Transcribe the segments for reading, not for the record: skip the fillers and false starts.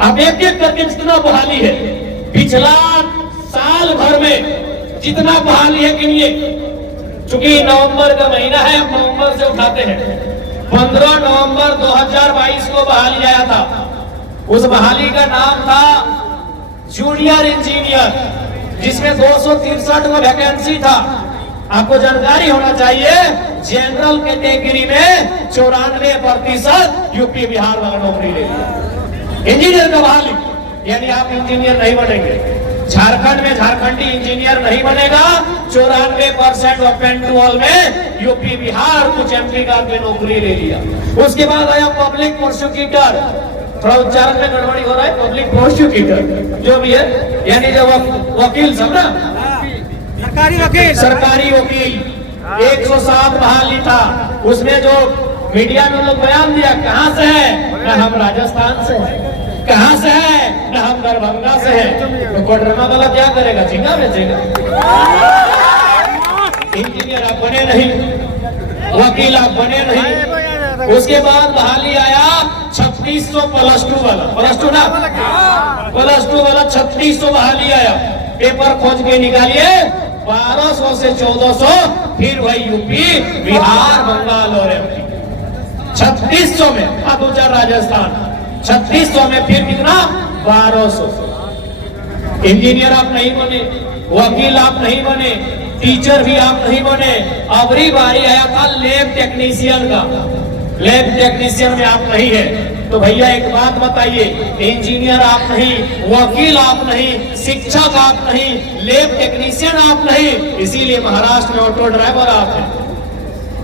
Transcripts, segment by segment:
अब एक एक करके जितना बहाली है पिछला साल भर में जितना बहाली है गिनिए, चूंकि नवंबर का महीना है, अब नवंबर से उठाते हैं। 15 नवंबर 2022 को बहाली आया था। उस बहाली का नाम था जूनियर इंजीनियर, जिसमें 263 में वैकेंसी था। आपको जानकारी होना चाहिए, जनरल कैटेगरी में 94% यूपी बिहार वाला नौकरी ले लिया। इंजीनियर का बहाली, यानी आप इंजीनियर नहीं बनेंगे। झारखंड में झारखंडी इंजीनियर नहीं बनेगा। 94% ओपन टू ऑल में यूपी बिहार कुछ एमपी का नौकरी ले लिया। उसके बाद आया पब्लिक प्रोसिक्यूटर, थोड़ा उच्चारण में गड़बड़ी हो रहा है, पब्लिक प्रोसिक्यूटर जो भी है, यानी जो वकील सब ना, सरकारी वकील 107 बहाली था। उसमें जो मीडिया में लोग बयान दिया, कहां से है, ना हम राजस्थान से है, कहां से है, ना हम दरभंगा से है। तो कोडरमा वाला क्या करेगा, झींगा बेचेगा। इंजीनियर आप बने नहीं, वकील आप बने नहीं। उसके बाद बहाली आया 3600 +2 वाला, +2 ना, +2 वाला 3600 बहाली आया। पेपर खोज के निकालिए, 1200 से 1400, फिर वही यूपी बिहार बंगाल और एमपी। 3600 में दो चार राजस्थान, 3600 में फिर कितना, 1200। इंजीनियर आप नहीं बने, वकील आप नहीं बने, टीचर भी आप नहीं बने। अबरी बारी आया था लैब टेक्नीशियन का। लैब टेक्नीशियन में आप नहीं है, तो भैया एक बात बताइए, इंजीनियर आप नहीं, वकील आप नहीं, शिक्षक आप नहीं, लैब टेक्नीशियन आप नहीं, इसीलिए महाराष्ट्र में ऑटो ड्राइवर आप हैं।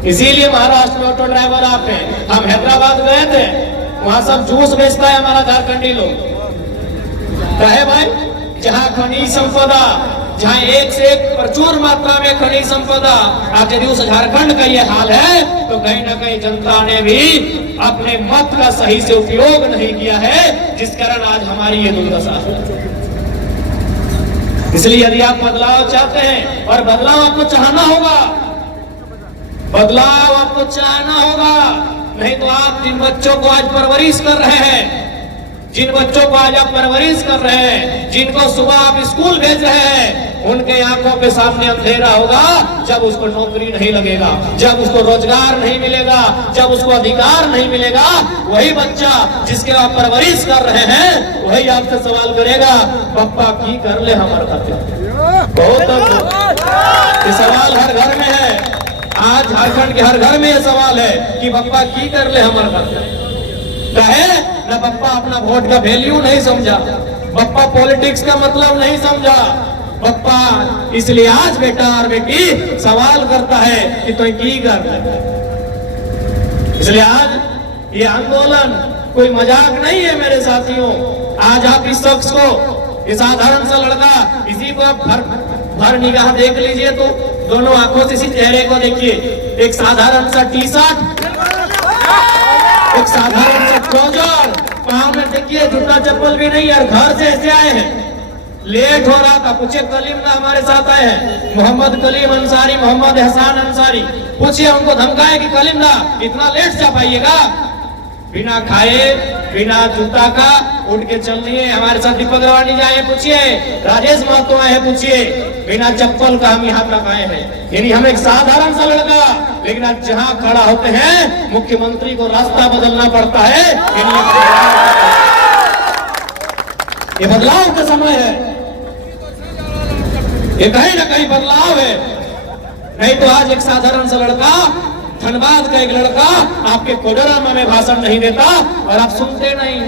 इसीलिए महाराष्ट्र में ऑटो ड्राइवर आप हैं। हम हैदराबाद गए थे, वहां सब जूस बेचता है हमारा झारखंडी लोग। कहे भाई, जहाँ खनिज संपदा, जहाँ एक से एक प्रचुर मात्रा में खनिज संपदा, आज यदि उस झारखंड का ये हाल है, तो कहीं ना कहीं जनता ने भी अपने मत का सही से उपयोग नहीं किया है, जिस कारण आज हमारी ये दुर्दशा है। इसलिए यदि आप बदलाव चाहते हैं, और बदलाव आपको चाहना होगा, बदलाव आपको चाहना होगा, नहीं तो आप जिन बच्चों को आज परवरिश कर रहे हैं, जिन बच्चों को आज आप परवरिश कर रहे हैं, जिनको सुबह आप स्कूल भेज रहे हैं, उनके आंखों के सामने अंधेरा होगा जब उसको नौकरी नहीं लगेगा, जब उसको रोजगार नहीं मिलेगा, जब उसको अधिकार नहीं मिलेगा। वही बच्चा जिसके आप परवरिश कर रहे हैं, वही आपसे सवाल करेगा, पप्पा की कर ले हमारे खाते। बहुत ये सवाल हर घर में है। आज झारखंड के हर घर में ये सवाल है कि पप्पा की कर ले हमारे खाते। कहे ना, पप्पा अपना वोट का वैल्यू नहीं समझा, पप्पा पॉलिटिक्स का मतलब नहीं समझा। पप्पा इसलिए आज बेटा और बेटी सवाल करता है कि तो की कर ले। इसलिए आज ये आंदोलन कोई मजाक नहीं है मेरे साथियों। आज आप इस शख्स को, ये साधारण सा लड़का, इसी को आप भर निगाह देख लीजिए, तो दोनों आंखों से इसी चेहरे को देखिए। एक साधारण सा टी शर्ट, एक साधारण सा ट्राउजर, पांव में देखिए जूता चप्पल भी नहीं, और घर से ऐसे आए हैं। लेट हो रहा था, पूछे कलीम ना हमारे साथ आए हैं, मोहम्मद कलीम अंसारी, मोहम्मद एहसान अंसारी। पूछिए उनको, धमकाए कि कलीम ना इतना लेट जा पाइएगा, बिना खाए बिना जूता का उठ के चल दिए। हमारे साथ दीपक रवानी आए, पूछिए राजेश महतो आए, पूछिए बिना चप्पल का हम यहाँ तक आए हैं। यानी हम एक साधारण सा लड़का, लेकिन आज जहाँ खड़ा होते हैं मुख्यमंत्री को रास्ता बदलना पड़ता है। ये बदलाव का समय है, ये कहीं ना कहीं बदलाव है। नहीं तो आज एक साधारण सा लड़का, धनबाद का एक लड़का आपके कोडरमा में भाषण नहीं देता, और आप सुनते नहीं।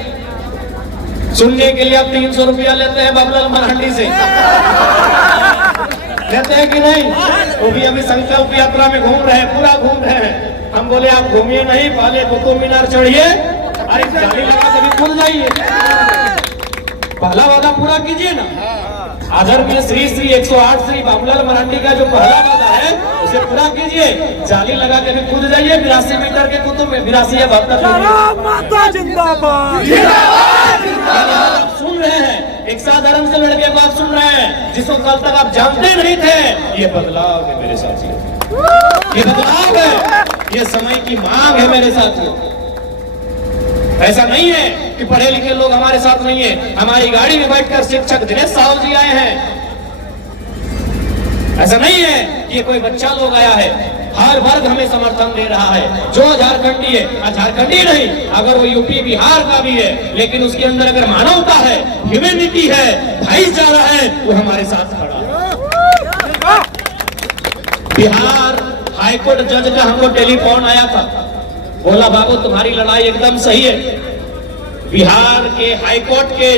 सुनने के लिए आप 300 रुपया लेते हैं बाबूलाल मरांडी से, लेते हैं कि नहीं? वो भी अभी संकल्प यात्रा में घूम रहे हैं, पूरा घूम रहे हैं। हम बोले आप घूमिए नहीं, पहले कुतुब मीनार चढ़िए, अरे गाड़ी लगा के भी खुल जाइए, पहला वादा पूरा कीजिए ना। आदरणीय श्री श्री 108 श्री बाबूलाल मरांडी का जो पहला वादा है, उसे पूरा कीजिए। जाली लगा के भी कूद जाइए 82 मीटर के कुतुब में, 82 या 72 जिंदाबाद। सुन रहे हैं, एक साधारण से लड़के को आप सुन रहे हैं, जिसको कल तक आप जानते नहीं थे। ये बदलाव है मेरे साथियों, ये बदलाव है, ये समय की मांग है मेरे साथियों। ऐसा नहीं है कि पढ़े लिखे लोग हमारे साथ नहीं है। हमारी गाड़ी में बैठकर शिक्षक दिनेश साहू जी आए हैं। ऐसा नहीं है कि कोई बच्चा लोग आया है, हर वर्ग हमें समर्थन दे रहा है। जो झारखंडी है, झारखंडी नहीं, अगर वो यूपी बिहार का भी है, लेकिन उसके अंदर अगर मानवता है, ह्यूमैनिटी है, भाईचारा है, वो हमारे साथ खड़ा है। बिहार हाईकोर्ट जज का हमको टेलीफोन आया था, बोला बाबू तुम्हारी लड़ाई एकदम सही है। बिहार के हाईकोर्ट के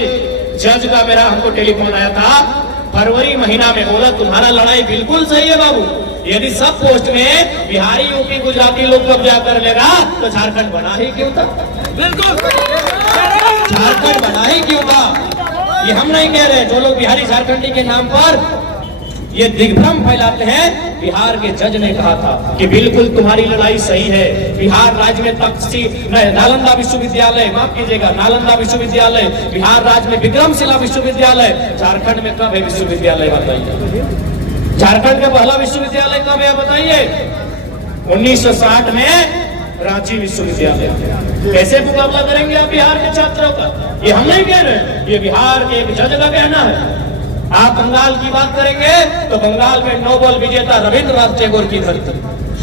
जज का मेरा हमको टेलीफोन आया था फरवरी महीना में, बोला तुम्हारा लड़ाई बिल्कुल सही है बाबू, यदि सब पोस्ट में बिहारी यूपी गुजराती लोग कब्जा कर लेगा तो झारखंड बना ही क्यों था? बिल्कुल झारखंड बना ही क्यों था? ये हम नहीं कह रहे, जो लोग बिहारी झारखंडी के नाम पर ये दिग्भ्रम फैलाते हैं, बिहार के जज ने कहा था कि बिल्कुल तुम्हारी लड़ाई सही है। बिहार राज्य में नालंदा विश्वविद्यालय, माफ कीजिएगा, नालंदा विश्वविद्यालय, बिहार राज्य में विक्रमशिला विश्वविद्यालय, झारखंड में कब है विश्वविद्यालय बताइए? झारखंड का पहला विश्वविद्यालय कब है बताइए? 1960 में रांची विश्वविद्यालय। कैसे मुकाबला करेंगे आप बिहार के छात्रों का? ये हम नहीं कह रहे, ये बिहार के एक जज का कहना है। आप बंगाल की बात करेंगे तो बंगाल में नोबेल विजेता रविंद्रनाथ टैगोर की धरती।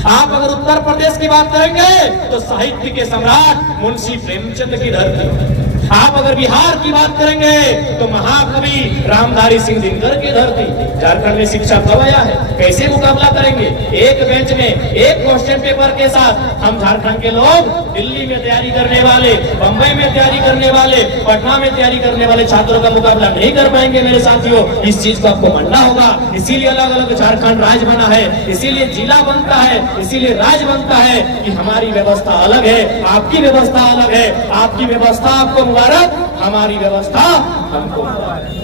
आप अगर उत्तर प्रदेश की बात करेंगे तो साहित्य के सम्राट मुंशी प्रेमचंद की धरती। आप अगर बिहार की बात करेंगे तो महाकवि रामधारी सिंह दिनकर की धरती। झारखंड में शिक्षा कब आया है? कैसे मुकाबला करेंगे? एक बेंच में एक क्वेश्चन पेपर के साथ हम झारखंड के लोग दिल्ली में तैयारी करने वाले, बंबई में तैयारी करने वाले, पटना में तैयारी करने वाले छात्रों का मुकाबला नहीं कर पाएंगे मेरे साथियों। इस चीज को आपको मानना होगा। इसीलिए अलग अलग झारखंड राज्य बना है, इसीलिए जिला बनता है, इसीलिए राज्य बनता है कि हमारी व्यवस्था अलग है, आपकी व्यवस्था अलग है। आपकी व्यवस्था आपको मुबारक, हमारी व्यवस्था हमको मुबारक।